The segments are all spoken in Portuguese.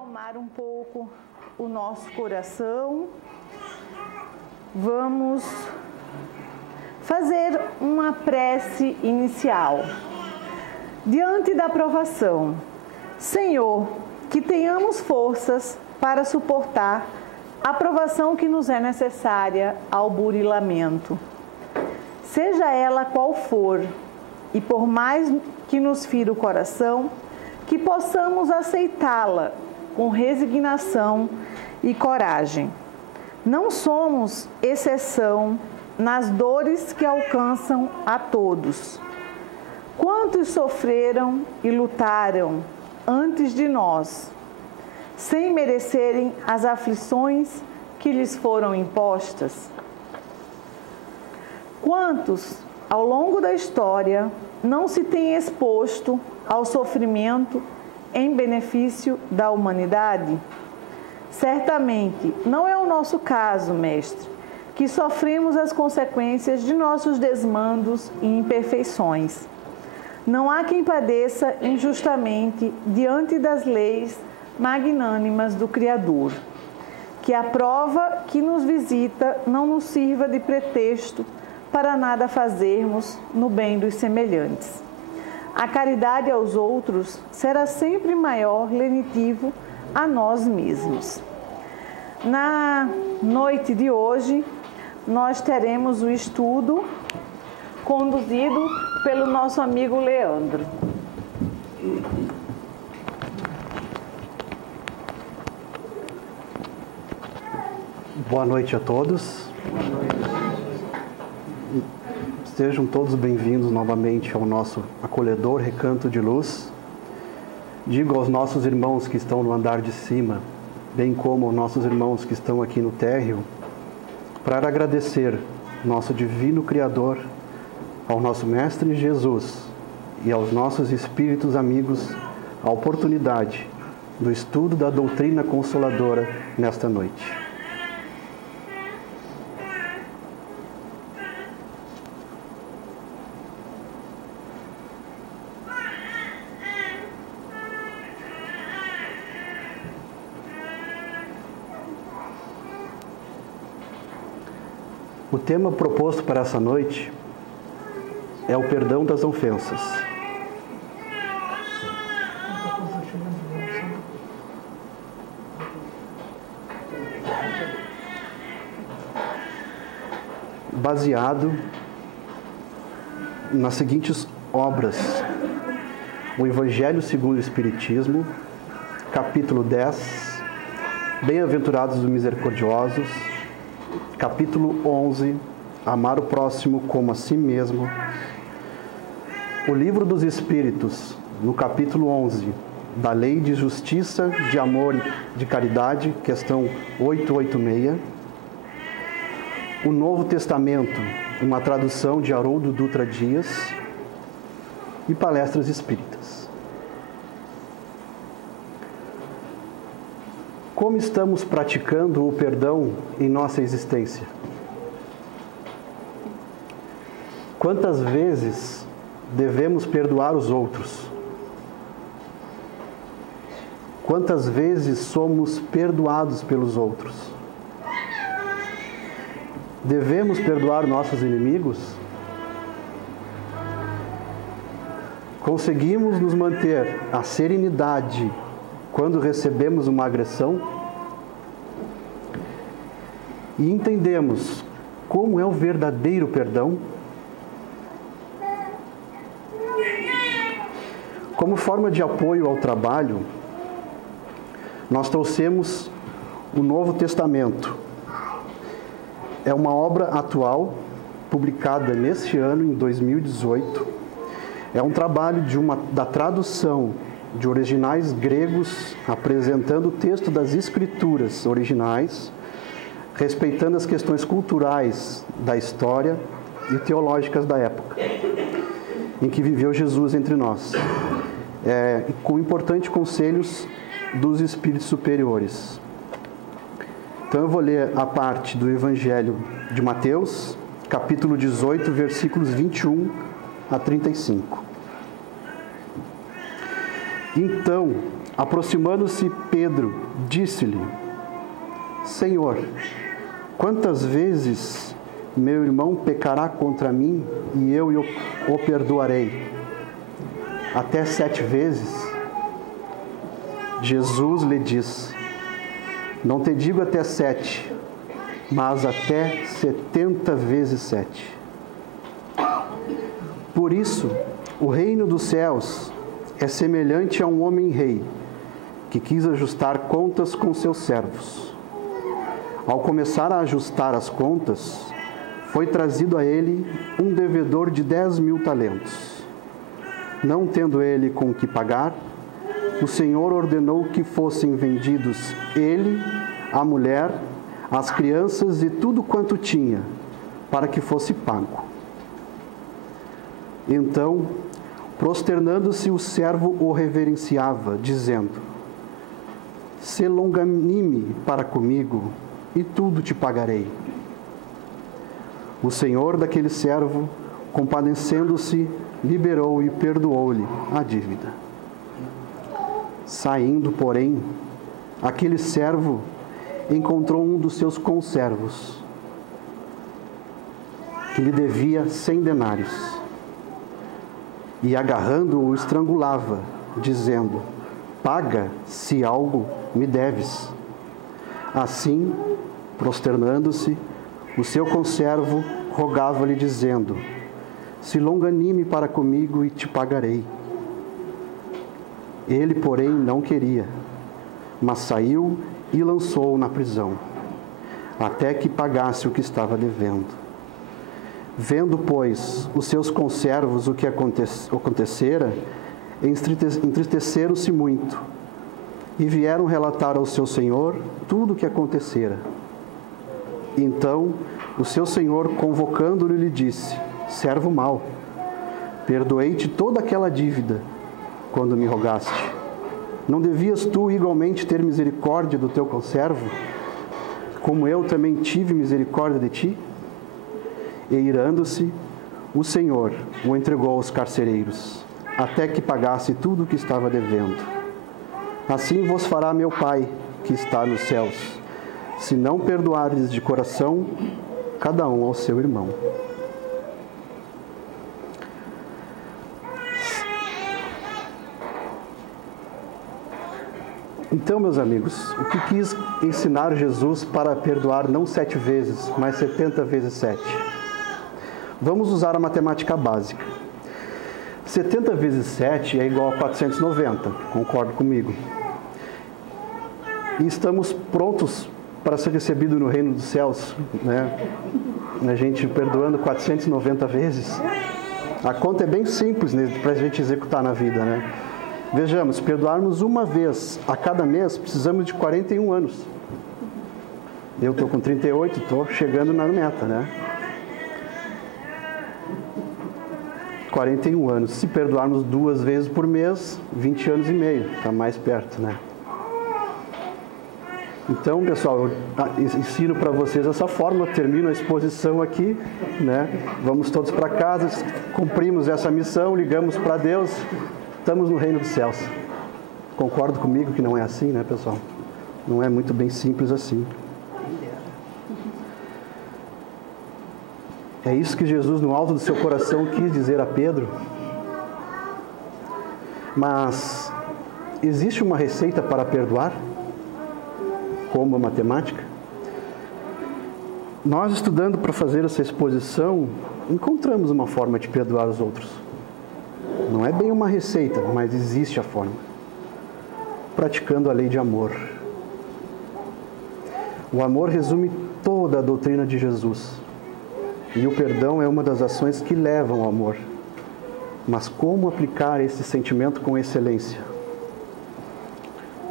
acalmar um pouco o nosso coração, vamos fazer uma prece inicial. Diante da provação, Senhor, que tenhamos forças para suportar a provação que nos é necessária ao burilamento. Seja ela qual for, e por mais que nos fira o coração, que possamos aceitá-la com resignação e coragem. Não somos exceção nas dores que alcançam a todos. Quantos sofreram e lutaram antes de nós, sem merecerem as aflições que lhes foram impostas? Quantos, ao longo da história, não se têm exposto ao sofrimento em benefício da humanidade? Certamente não é o nosso caso, mestre, que sofremos as consequências de nossos desmandos e imperfeições. Não há quem padeça injustamente diante das leis magnânimas do Criador. Que a prova que nos visita não nos sirva de pretexto para nada fazermos no bem dos semelhantes. A caridade aos outros será sempre maior lenitivo a nós mesmos. Na noite de hoje, nós teremos o estudo conduzido pelo nosso amigo Leandro. Boa noite a todos. Sejam todos bem-vindos novamente ao nosso acolhedor Recanto de Luz. Digo aos nossos irmãos que estão no andar de cima, bem como aos nossos irmãos que estão aqui no térreo, para agradecer nosso divino Criador, ao nosso Mestre Jesus e aos nossos espíritos amigos a oportunidade do estudo da doutrina consoladora nesta noite. O tema proposto para essa noite é o perdão das ofensas. Baseado nas seguintes obras: o Evangelho segundo o Espiritismo, capítulo 10, Bem-aventurados os misericordiosos, capítulo 11, Amar o próximo como a si mesmo. O Livro dos Espíritos, no capítulo 11, da Lei de Justiça, de Amor e de Caridade, questão 886. O Novo Testamento, uma tradução de Haroldo Dutra Dias. E palestras espíritas. Como estamos praticando o perdão em nossa existência? Quantas vezes devemos perdoar os outros? Quantas vezes somos perdoados pelos outros? Devemos perdoar nossos inimigos? Conseguimos nos manter a serenidade quando recebemos uma agressão? E entendemos como é o verdadeiro perdão? Como forma de apoio ao trabalho, nós trouxemos o Novo Testamento. É uma obra atual, publicada neste ano, em 2018. É um trabalho da tradução de originais gregos, apresentando o texto das escrituras originais, respeitando as questões culturais da história e teológicas da época em que viveu Jesus entre nós, com importantes conselhos dos espíritos superiores. Então eu vou ler a parte do Evangelho de Mateus, capítulo 18, versículos 21 a 35. Então Aproximando-se Pedro, disse-lhe: Senhor, quantas vezes meu irmão pecará contra mim e eu o perdoarei? Até 7 vezes? Jesus lhe diz: Não te digo até 7, mas até 70 vezes 7. Por isso, o reino dos céus é semelhante a um homem-rei que quis ajustar contas com seus servos. Ao começar a ajustar as contas, foi trazido a ele um devedor de 10.000 talentos. Não tendo ele com que pagar, o Senhor ordenou que fossem vendidos ele, a mulher, as crianças e tudo quanto tinha, para que fosse pago. Então, prosternando-se, o servo o reverenciava, dizendo: Se longanime para comigo, e tudo te pagarei. O senhor daquele servo, compadecendo-se, liberou e perdoou-lhe a dívida. Saindo, porém, aquele servo encontrou um dos seus conservos, que lhe devia 100 denários, e agarrando-o, o estrangulava, dizendo: Paga, se algo me deves. Assim, prosternando-se, o seu conservo rogava-lhe, dizendo: Se longanime para comigo e te pagarei. Ele, porém, não queria, mas saiu e lançou-o na prisão, até que pagasse o que estava devendo. Vendo, pois, os seus conservos o que acontecera, entristeceram-se muito, e vieram relatar ao seu senhor tudo o que acontecera. Então, o seu senhor, convocando-lhe, lhe disse: Servo mau, perdoei-te toda aquela dívida quando me rogaste. Não devias tu igualmente ter misericórdia do teu conservo, como eu também tive misericórdia de ti? E irando-se, o Senhor o entregou aos carcereiros, até que pagasse tudo o que estava devendo. Assim vos fará meu Pai, que está nos céus, se não perdoardes de coração, cada um ao seu irmão. Então, meus amigos, o que quis ensinar Jesus para perdoar não 7 vezes, mas 70 vezes 7? Vamos usar a matemática básica. 70 vezes 7 é igual a 490, concorda comigo? E estamos prontos para ser recebidos no reino dos céus, né? A gente perdoando 490 vezes. A conta é bem simples, né, para a gente executar na vida, né? Vejamos, perdoarmos uma vez a cada mês, precisamos de 41 anos. Eu estou com 38, estou chegando na meta, né? 41 anos. Se perdoarmos 2 vezes por mês, 20 anos e meio, está mais perto, né? Então, pessoal, eu ensino para vocês essa fórmula, termino a exposição aqui, né? Vamos todos para casa, cumprimos essa missão, ligamos para Deus, estamos no reino dos céus. Concordo comigo que não é assim, né, pessoal? Não é muito bem simples assim. É isso que Jesus, no alto do seu coração, quis dizer a Pedro. Mas existe uma receita para perdoar? Como a matemática? Nós, estudando para fazer essa exposição, encontramos uma forma de perdoar os outros. Não é bem uma receita, mas existe a forma. Praticando a lei de amor. O amor resume toda a doutrina de Jesus. E o perdão é uma das ações que levam ao amor. Mas como aplicar esse sentimento com excelência?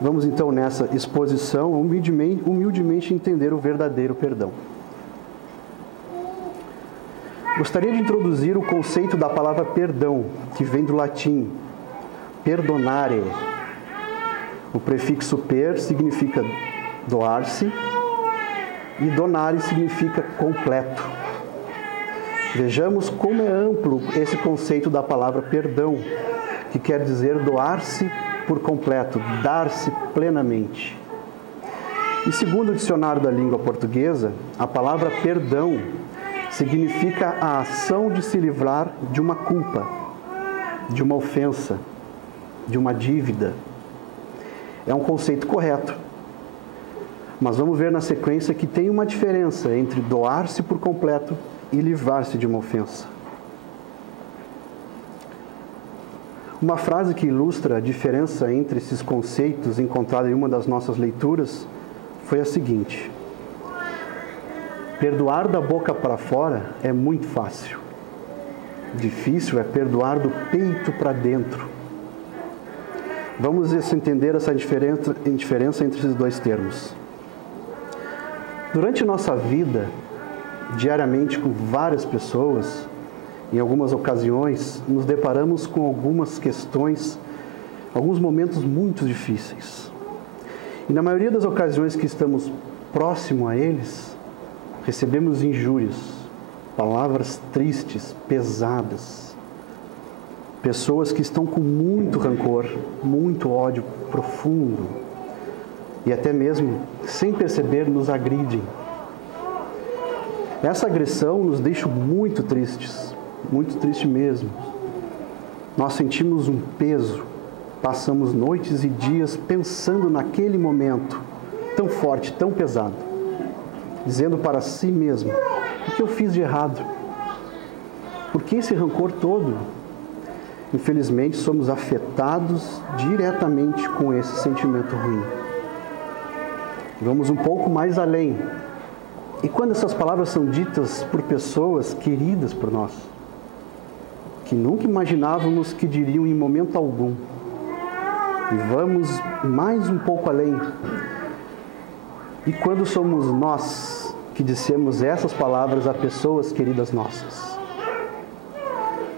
Vamos então nessa exposição humildemente entender o verdadeiro perdão. Gostaria de introduzir o conceito da palavra perdão, que vem do latim perdonare. O prefixo per significa doar-se e donare significa completo. Vejamos como é amplo esse conceito da palavra perdão, que quer dizer doar-se por completo, dar-se plenamente. E segundo o dicionário da língua portuguesa, a palavra perdão significa a ação de se livrar de uma culpa, de uma ofensa, de uma dívida. É um conceito correto. Mas vamos ver na sequência que tem uma diferença entre doar-se por completo e livrar-se de uma ofensa. Uma frase que ilustra a diferença entre esses conceitos encontrada em uma das nossas leituras foi a seguinte: perdoar da boca para fora é muito fácil. Difícil é perdoar do peito para dentro. Vamos entender essa diferença entre esses dois termos. Durante nossa vida, diariamente com várias pessoas, em algumas ocasiões, nos deparamos com algumas questões, alguns momentos muito difíceis. E na maioria das ocasiões que estamos próximo a eles, recebemos injúrias, palavras tristes, pesadas. Pessoas que estão com muito rancor, muito ódio profundo e até mesmo, sem perceber, nos agridem. Essa agressão nos deixa muito tristes mesmo. Nós sentimos um peso, passamos noites e dias pensando naquele momento tão forte, tão pesado, dizendo para si mesmo: o que eu fiz de errado? Por que esse rancor todo? Infelizmente, somos afetados diretamente com esse sentimento ruim. Vamos um pouco mais além. E quando essas palavras são ditas por pessoas queridas por nós, que nunca imaginávamos que diriam em momento algum, e vamos mais um pouco além. E quando somos nós que dissemos essas palavras a pessoas queridas nossas?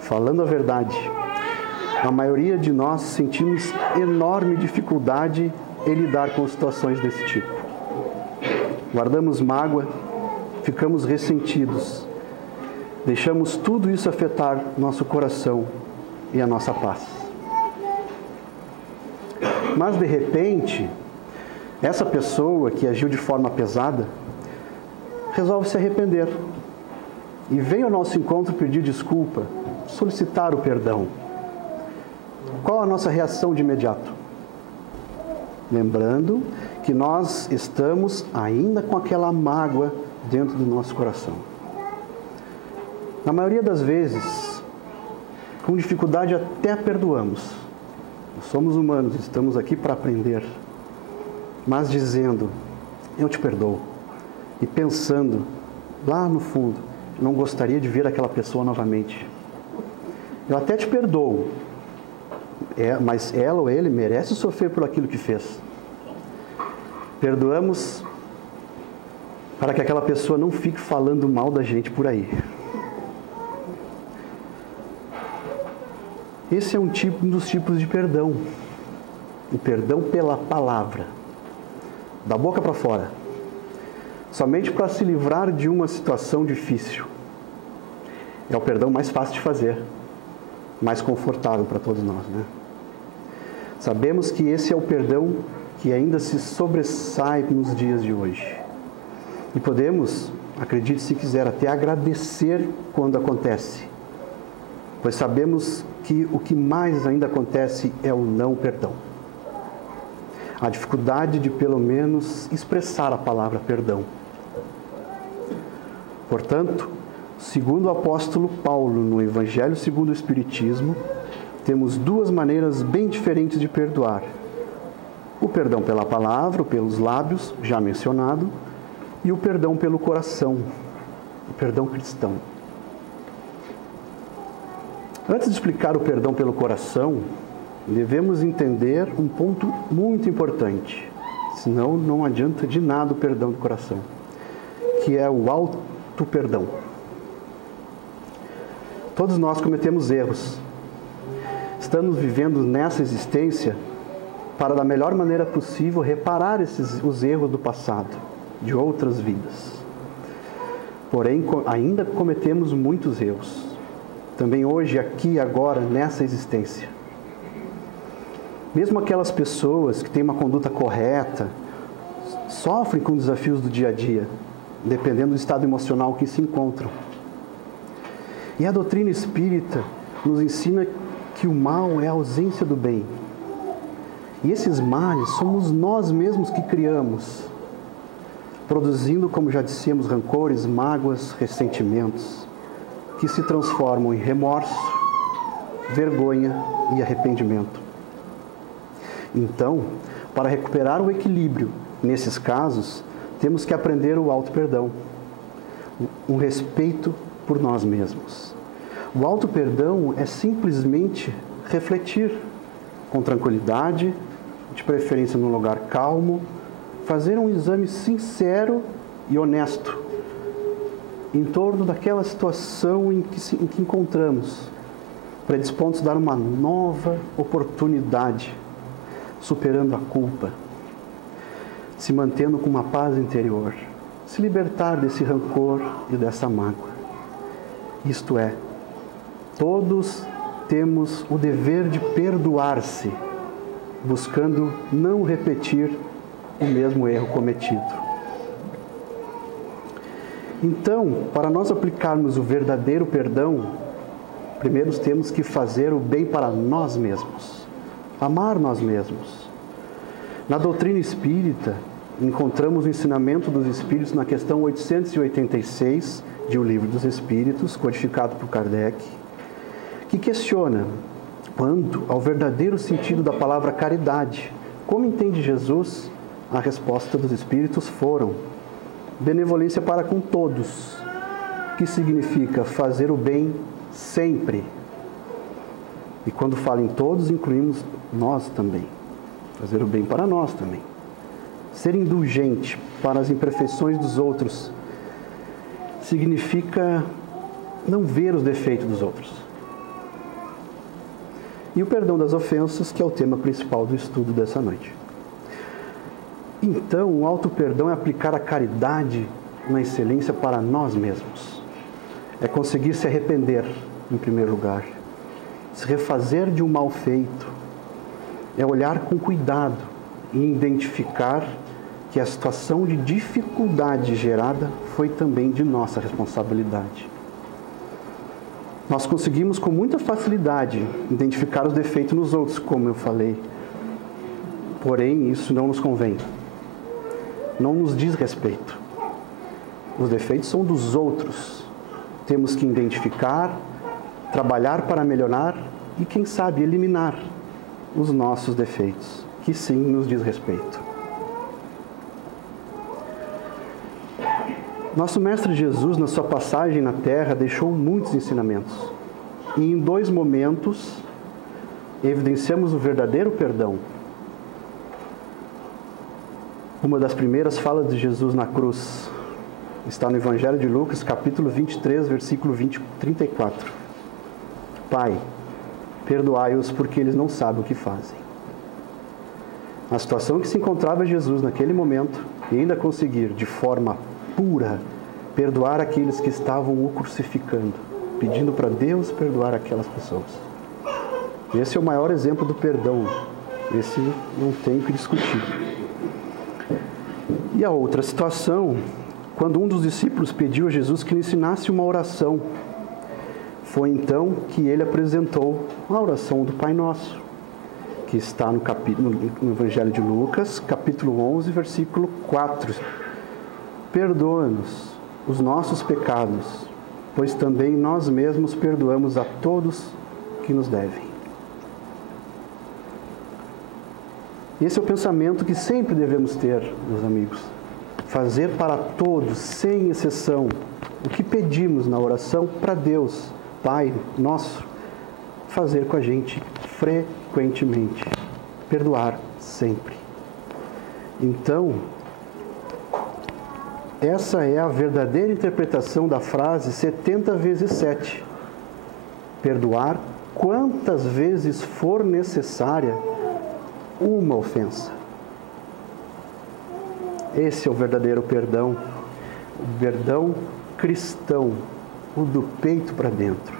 Falando a verdade, a maioria de nós sentimos enorme dificuldade em lidar com situações desse tipo. Guardamos mágoa, ficamos ressentidos, deixamos tudo isso afetar nosso coração e a nossa paz. Mas, de repente, essa pessoa que agiu de forma pesada resolve se arrepender e vem ao nosso encontro pedir desculpa, solicitar o perdão. Qual a nossa reação de imediato? Lembrando que nós estamos ainda com aquela mágoa dentro do nosso coração. Na maioria das vezes, com dificuldade até perdoamos. Nós somos humanos, estamos aqui para aprender. Mas dizendo: eu te perdoo. E pensando, lá no fundo, não gostaria de ver aquela pessoa novamente. Eu até te perdoo, mas ela ou ele merece sofrer por aquilo que fez. Perdoamos para que aquela pessoa não fique falando mal da gente por aí. Esse é um dos tipos de perdão. O perdão pela palavra, da boca para fora, somente para se livrar de uma situação difícil. É o perdão mais fácil de fazer, mais confortável para todos nós, né? Sabemos que esse é o perdão que ainda se sobressai nos dias de hoje. E podemos, acredite se quiser, até agradecer quando acontece, pois sabemos que o que mais ainda acontece é o não perdão. A dificuldade de, pelo menos, expressar a palavra perdão. Portanto, segundo o apóstolo Paulo, no Evangelho segundo o Espiritismo, temos duas maneiras bem diferentes de perdoar. O perdão pela palavra, pelos lábios, já mencionado, e o perdão pelo coração, o perdão cristão. Antes de explicar o perdão pelo coração, devemos entender um ponto muito importante, senão não adianta de nada o perdão do coração, que é o auto-perdão. Todos nós cometemos erros. Estamos vivendo nessa existência para, da melhor maneira possível, reparar os erros do passado, de outras vidas. Porém, ainda cometemos muitos erros. Também hoje, aqui, agora, nessa existência. Mesmo aquelas pessoas que têm uma conduta correta, sofrem com desafios do dia a dia, dependendo do estado emocional que se encontram. E a doutrina espírita nos ensina que o mal é a ausência do bem. E esses males somos nós mesmos que criamos, produzindo, como já dissemos, rancores, mágoas, ressentimentos, que se transformam em remorso, vergonha e arrependimento. Então, para recuperar o equilíbrio nesses casos, temos que aprender o auto-perdão, um respeito por nós mesmos. O auto-perdão é simplesmente refletir com tranquilidade, de preferência num lugar calmo, fazer um exame sincero e honesto em torno daquela situação em que encontramos, predispostos a dar uma nova oportunidade, superando a culpa, se mantendo com uma paz interior, se libertar desse rancor e dessa mágoa. Isto é, todos temos o dever de perdoar-se, buscando não repetir o mesmo erro cometido. Então, para nós aplicarmos o verdadeiro perdão, primeiro temos que fazer o bem para nós mesmos, amar nós mesmos. Na doutrina espírita, encontramos o ensinamento dos Espíritos na questão 886 de O Livro dos Espíritos, codificado por Kardec, que questiona quanto ao verdadeiro sentido da palavra caridade. Como entende Jesus? A resposta dos Espíritos foram: benevolência para com todos, que significa fazer o bem sempre. E quando fala em todos, incluímos nós também. Fazer o bem para nós também. Ser indulgente para as imperfeições dos outros significa não ver os defeitos dos outros. E o perdão das ofensas, que é o tema principal do estudo dessa noite. Então, o auto-perdão é aplicar a caridade na excelência para nós mesmos. É conseguir se arrepender, em primeiro lugar. Se refazer de um mal feito. É olhar com cuidado e identificar que a situação de dificuldade gerada foi também de nossa responsabilidade. Nós conseguimos com muita facilidade identificar os defeitos nos outros, como eu falei. Porém, isso não nos convém. Não nos diz respeito. Os defeitos são dos outros. Temos que identificar, trabalhar para melhorar e, quem sabe, eliminar os nossos defeitos, que sim nos diz respeito. Nosso Mestre Jesus, na sua passagem na Terra, deixou muitos ensinamentos. E em 2 momentos, evidenciamos o verdadeiro perdão. Uma das primeiras falas de Jesus na cruz está no Evangelho de Lucas, capítulo 23, versículo 34. Pai, perdoai-os porque eles não sabem o que fazem. Na situação em que se encontrava Jesus naquele momento, e ainda conseguir, de forma pura, perdoar aqueles que estavam o crucificando, pedindo para Deus perdoar aquelas pessoas. Esse é o maior exemplo do perdão. Esse não tem o que discutir. E a outra situação, quando um dos discípulos pediu a Jesus que lhe ensinasse uma oração, foi então que ele apresentou a oração do Pai Nosso, que está no Evangelho de Lucas, capítulo 11, versículo 4. Perdoa-nos os nossos pecados, pois também nós mesmos perdoamos a todos que nos devem. Esse é o pensamento que sempre devemos ter, meus amigos. Fazer para todos, sem exceção, o que pedimos na oração para Deus, Pai nosso, fazer com a gente frequentemente. Perdoar sempre. Então, essa é a verdadeira interpretação da frase 70 vezes 7. Perdoar quantas vezes for necessária uma ofensa. Esse é o verdadeiro perdão, o perdão cristão, o do peito para dentro.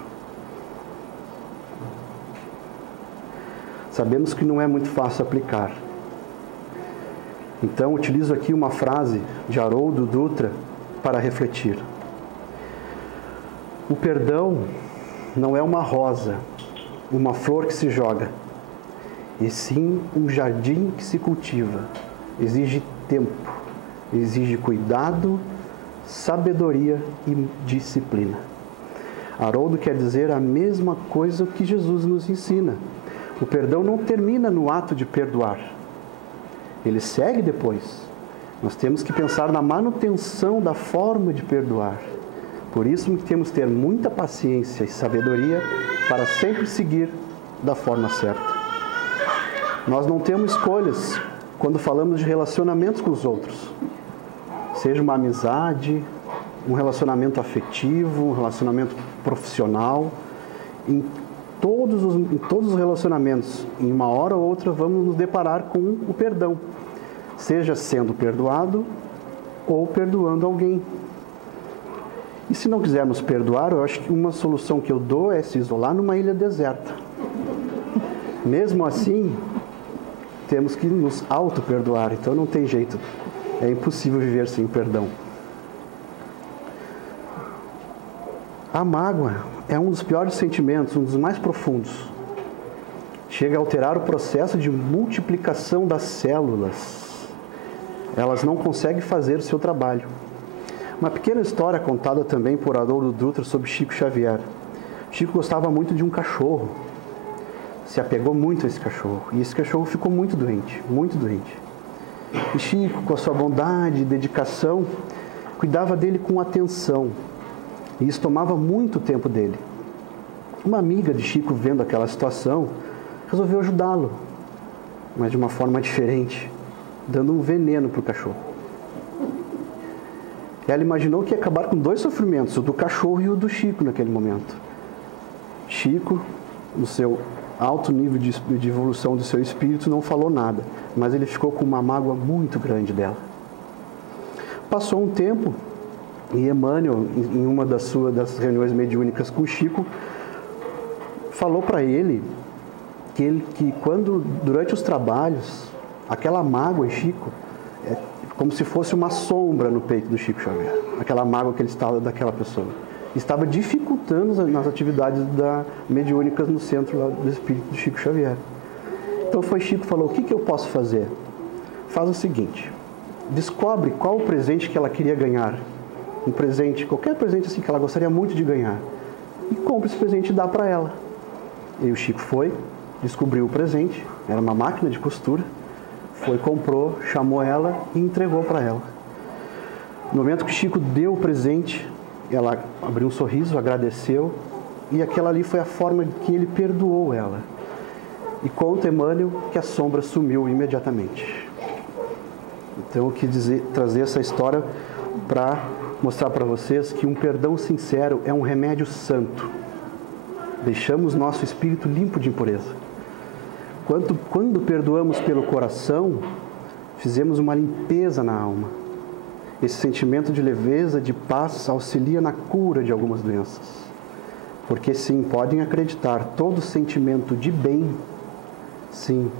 sabemos que não é muito fácil aplicar. Então, utilizo aqui uma frase de Haroldo Dutra para refletir. O perdão não é uma rosa, uma flor que se joga, e sim um jardim que se cultiva. Exige tempo, exige cuidado, sabedoria e disciplina. Haroldo quer dizer a mesma coisa que Jesus nos ensina. O perdão não termina no ato de perdoar. Ele segue depois. Nós temos que pensar na manutenção da forma de perdoar. Por isso que temos que ter muita paciência e sabedoria para sempre seguir da forma certa. Nós não temos escolhas quando falamos de relacionamentos com os outros. Seja uma amizade, um relacionamento afetivo, um relacionamento profissional. Em todos os relacionamentos, em uma hora ou outra, vamos nos deparar com o perdão. Seja sendo perdoado ou perdoando alguém. E se não quisermos perdoar, eu acho que uma solução que eu dou é se isolar numa ilha deserta. Mesmo assim, temos que nos auto-perdoar, então não tem jeito. É impossível viver sem perdão. A mágoa é um dos piores sentimentos, um dos mais profundos. Chega a alterar o processo de multiplicação das células. Elas não conseguem fazer o seu trabalho. Uma pequena história contada também por Haroldo Dutra sobre Chico Xavier. Chico gostava muito de um cachorro. Se apegou muito a esse cachorro. E esse cachorro ficou muito doente, muito doente. E Chico, com a sua bondade e dedicação, cuidava dele com atenção. E isso tomava muito tempo dele. Uma amiga de Chico, vendo aquela situação, resolveu ajudá-lo, mas de uma forma diferente, dando um veneno para o cachorro. Ela imaginou que ia acabar com dois sofrimentos, o do cachorro e o do Chico naquele momento. Chico, no seu alto nível de evolução do seu espírito, não falou nada, mas ele ficou com uma mágoa muito grande dela. Passou um tempo, e Emmanuel, em uma das reuniões mediúnicas com Chico, falou para ele que quando, durante os trabalhos, aquela mágoa em Chico, é como se fosse uma sombra no peito do Chico Xavier, aquela mágoa que ele estava daquela pessoa. Estava dificultando nas atividades mediúnicas no centro do espírito do Chico Xavier. Então foi Chico que falou, o que eu posso fazer? Faz o seguinte, descobre qual o presente que ela queria ganhar. Um presente, qualquer presente assim que ela gostaria muito de ganhar. E compra esse presente e dá para ela. E o Chico foi, descobriu o presente, era uma máquina de costura, foi, comprou, chamou ela e entregou para ela. No momento que o Chico deu o presente, ela abriu um sorriso, agradeceu, e aquela ali foi a forma que ele perdoou ela. E conta Emmanuel que a sombra sumiu imediatamente. Então eu quis trazer essa história para mostrar para vocês que um perdão sincero é um remédio santo. Deixamos nosso espírito limpo de impureza. Quando perdoamos pelo coração, fizemos uma limpeza na alma. Esse sentimento de leveza, de paz, auxilia na cura de algumas doenças. Porque sim, podem acreditar, todo sentimento de bem, sim,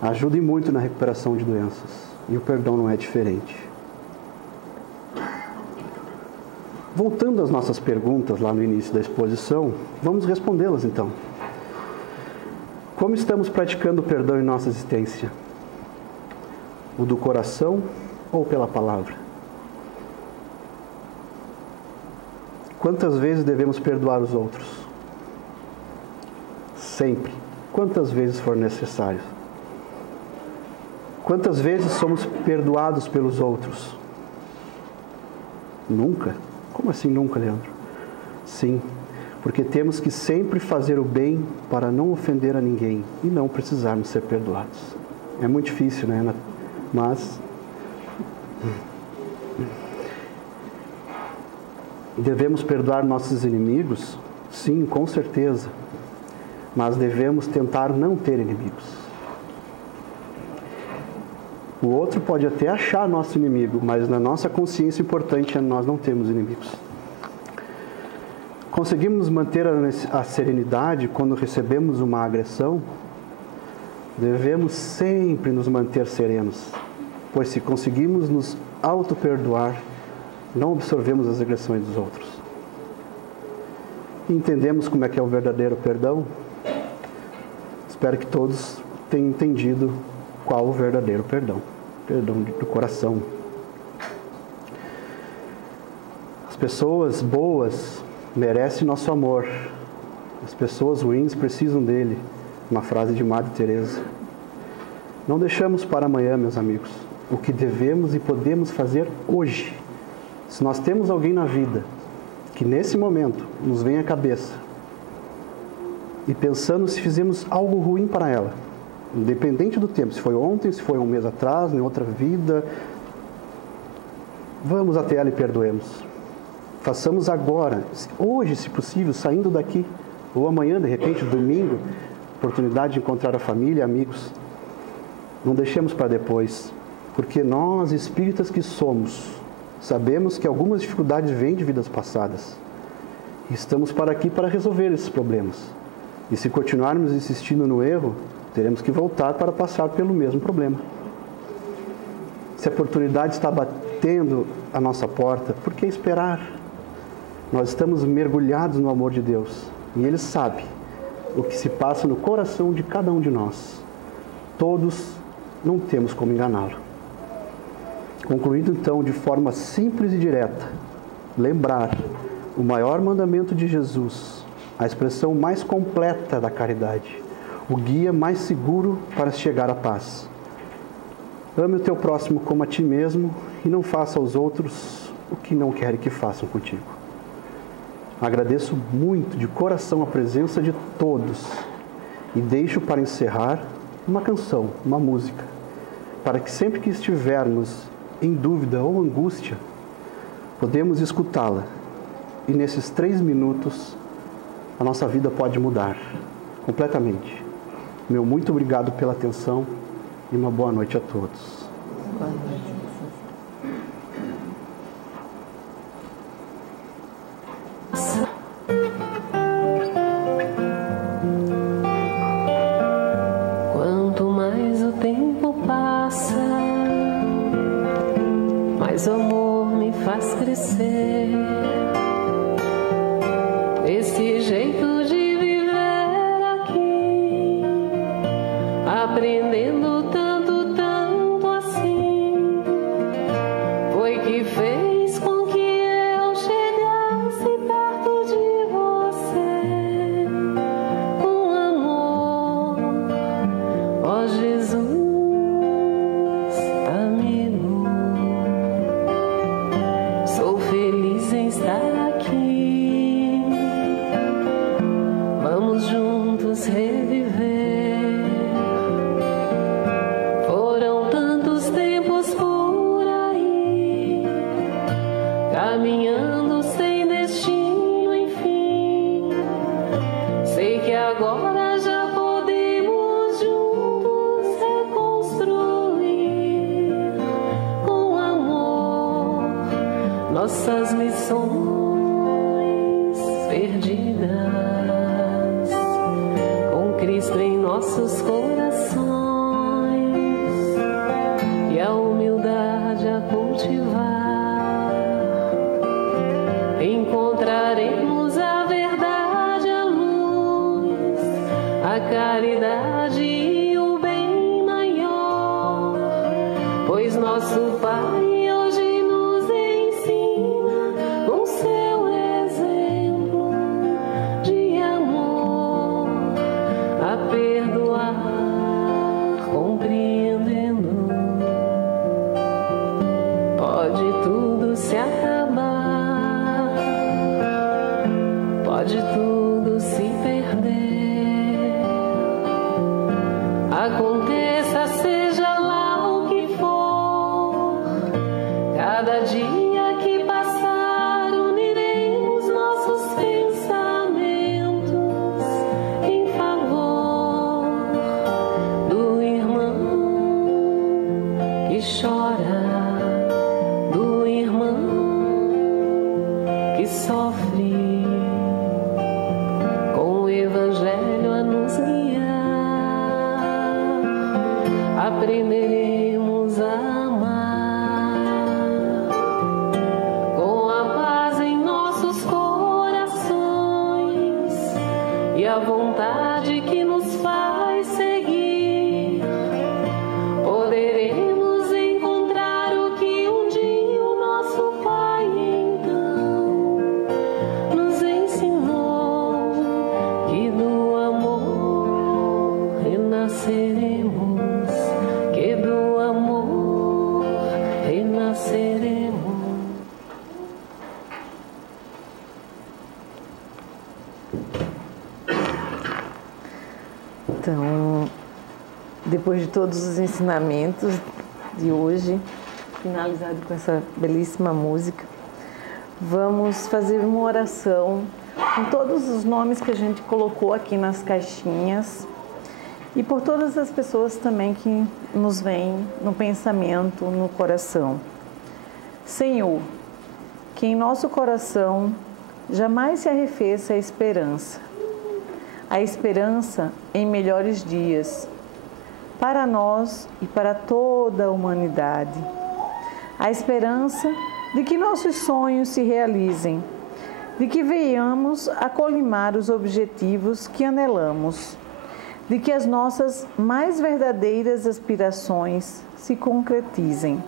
ajuda muito na recuperação de doenças. E o perdão não é diferente. Voltando às nossas perguntas lá no início da exposição, vamos respondê-las então. Como estamos praticando o perdão em nossa existência? O do coração ou pela palavra? Quantas vezes devemos perdoar os outros? Sempre. Quantas vezes for necessário. Quantas vezes somos perdoados pelos outros? Nunca. Como assim nunca, Leandro? Sim, porque temos que sempre fazer o bem para não ofender a ninguém e não precisarmos ser perdoados. É muito difícil, né? Mas devemos perdoar nossos inimigos? Sim, com certeza. Mas devemos tentar não ter inimigos. O outro pode até achar nosso inimigo, mas na nossa consciência importante é nós não temos inimigos. Conseguimos manter a serenidade quando recebemos uma agressão? devemos sempre nos manter serenos, pois se conseguimos nos auto-perdoar, não absorvemos as agressões dos outros. Entendemos como é que é o verdadeiro perdão? Espero que todos tenham entendido qual o verdadeiro perdão. Perdão do coração. As pessoas boas merecem nosso amor. As pessoas ruins precisam dele. Uma frase de Madre Teresa. Não deixamos para amanhã, meus amigos, o que devemos e podemos fazer hoje. Se nós temos alguém na vida que nesse momento nos vem à cabeça e pensando se fizemos algo ruim para ela, independente do tempo, se foi ontem, se foi um mês atrás, em outra vida, vamos até ela e perdoemos. Façamos agora, hoje, se possível, saindo daqui, ou amanhã, de repente, domingo, oportunidade de encontrar a família, amigos. Não deixemos para depois, porque nós, espíritas que somos, sabemos que algumas dificuldades vêm de vidas passadas. E estamos aqui para resolver esses problemas. E se continuarmos insistindo no erro, teremos que voltar para passar pelo mesmo problema. Se a oportunidade está batendo a nossa porta, por que esperar? Nós estamos mergulhados no amor de Deus. E Ele sabe o que se passa no coração de cada um de nós. Todos não temos como enganá-lo. Concluindo então de forma simples e direta, lembrar o maior mandamento de Jesus, a expressão mais completa da caridade, o guia mais seguro para chegar à paz. Ame o teu próximo como a ti mesmo e não faça aos outros o que não querem que façam contigo. Agradeço muito de coração a presença de todos e deixo para encerrar uma canção, uma música, para que sempre que estivermos em dúvida ou angústia, podemos escutá-la e nesses 3 minutos a nossa vida pode mudar completamente. Meu muito obrigado pela atenção e uma boa noite a todos. Boa noite. Quanto mais o tempo passa, mais o amor me faz crescer. Esse jeito de viver aqui, aprendendo tanto, tanto assim, foi que fez com que eu chegasse perto de você, com amor, ó Jesus, amigo. Sou feliz em estar aqui, vamos juntos reviver. Foram tantos tempos por aí, caminhando sem destino, enfim. Sei que agora já podemos juntos reconstruir com amor nossas missões perdidas, com Cristo em nossos corações e a humildade a cultivar. Encontraremos a verdade, a luz, a caridade e o bem maior, pois nosso Pai hoje nos ensina com seu exemplo de amor a perdoar, compreendendo. Pode tudo se acabar, pode tudo se perder. Aconteça, seja lá o que for, cada dia que passar uniremos nossos pensamentos em favor do irmão que chora, do irmão que sofre, com o Evangelho a nos guiar. aprenderemos a amar com a paz em nossos corações e a vontade que nos faz seguir. Poderemos encontrar o que um dia o nosso Pai então nos ensinou, que do amor renasceremos, que do amor renasceremos. Então, depois de todos os ensinamentos de hoje, finalizado com essa belíssima música, vamos fazer uma oração com todos os nomes que a gente colocou aqui nas caixinhas e por todas as pessoas também que nos vêm no pensamento, no coração. Senhor, que em nosso coração jamais se arrefeça a esperança em melhores dias, para nós e para toda a humanidade. A esperança de que nossos sonhos se realizem, de que venhamos a colimar os objetivos que anelamos, de que as nossas mais verdadeiras aspirações se concretizem.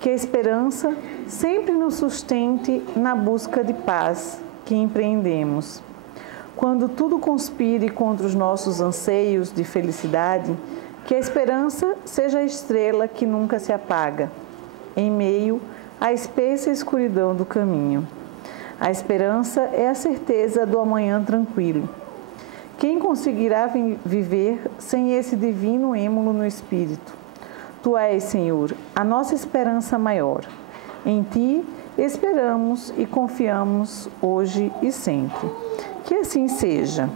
Que a esperança sempre nos sustente na busca de paz que empreendemos. Quando tudo conspire contra os nossos anseios de felicidade, que a esperança seja a estrela que nunca se apaga, em meio à espessa escuridão do caminho. A esperança é a certeza do amanhã tranquilo. Quem conseguirá viver sem esse divino êmulo no espírito? Tu és, Senhor, a nossa esperança maior. Em Ti esperamos e confiamos hoje e sempre. Que assim seja.